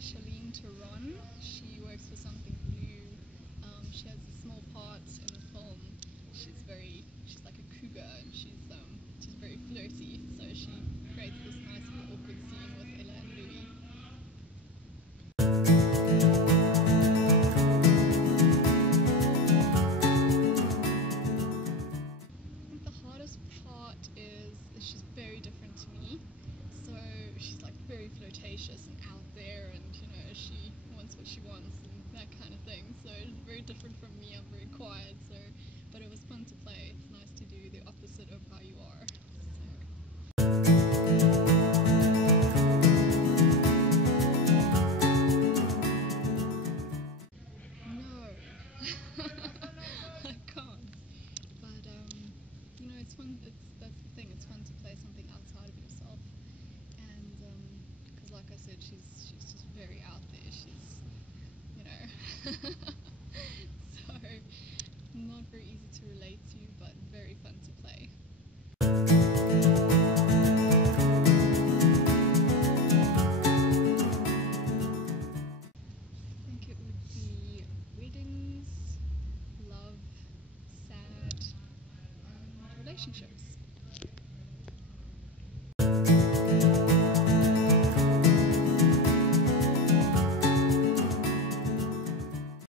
play Charlene Theron. She works for Something Blue. She has a small part in the film. She's like a cougar, and she's very flirty. So she creates this nice little awkward scene with Ella and Louis. I think the hardest part is she's very different to me. So she's like very flirtatious and out there, and she wants what she wants and that kind of thing. So it's very different from me. I'm very quiet. But it was fun to play. It's nice to do the opposite of how you are. No, I can't. But it's fun. That's the thing. It's fun to play something outside of yourself, and because, like I said, she's just very out there. So not very easy to relate to, but very fun to play. I think it would be weddings, love, sad, and relationships.